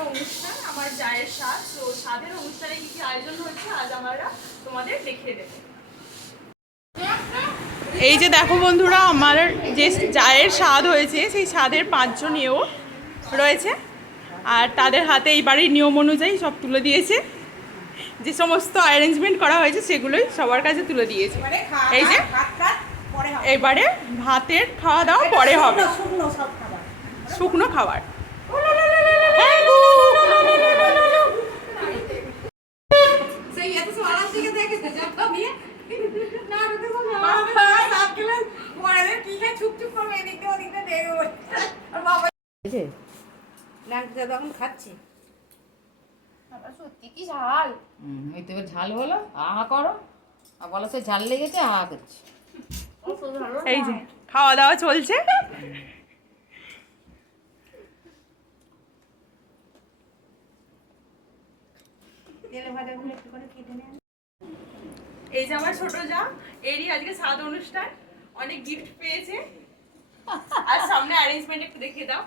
একটা অনুষ্ঠান, আমার জায়ের স্বাদ। তো স্বাদের অনুষ্ঠানে কি কি আয়োজন হচ্ছে আজ আমরা তোমাদের দেখিয়ে দেবো। এই যে দেখো বন্ধুরা, আমার যে জায়ের স্বাদ হয়েছে সেই স্বাদের 5 জনেও রয়েছে, আর তাদের হাতে এই বাড়ির নিয়ম অনুযায়ী সব তুলে দিয়েছে। যে সমস্ত অ্যারেঞ্জমেন্ট করা হয়েছে সেগুলোই সবার কাছে তুলে দিয়েছে। এই যে এবারে ভাতের খাওয়া দাওয়া পরে হবে, শুকনো খাবার। খাচ্ছি সত্যি কি ঝাল। এই তো ঝাল হলো, আহা করো, আর বলো সে ঝাল লেগেছে, আহা করছে। এই যে খাওয়া দাওয়া চলছে। এই যে আমার ছোট যা, এরই আজকে স্বাদ অনুষ্ঠান, অনেক গিফট পেয়েছে। আর সামনে অ্যারেঞ্জমেন্ট একটু দেখিয়ে দাও।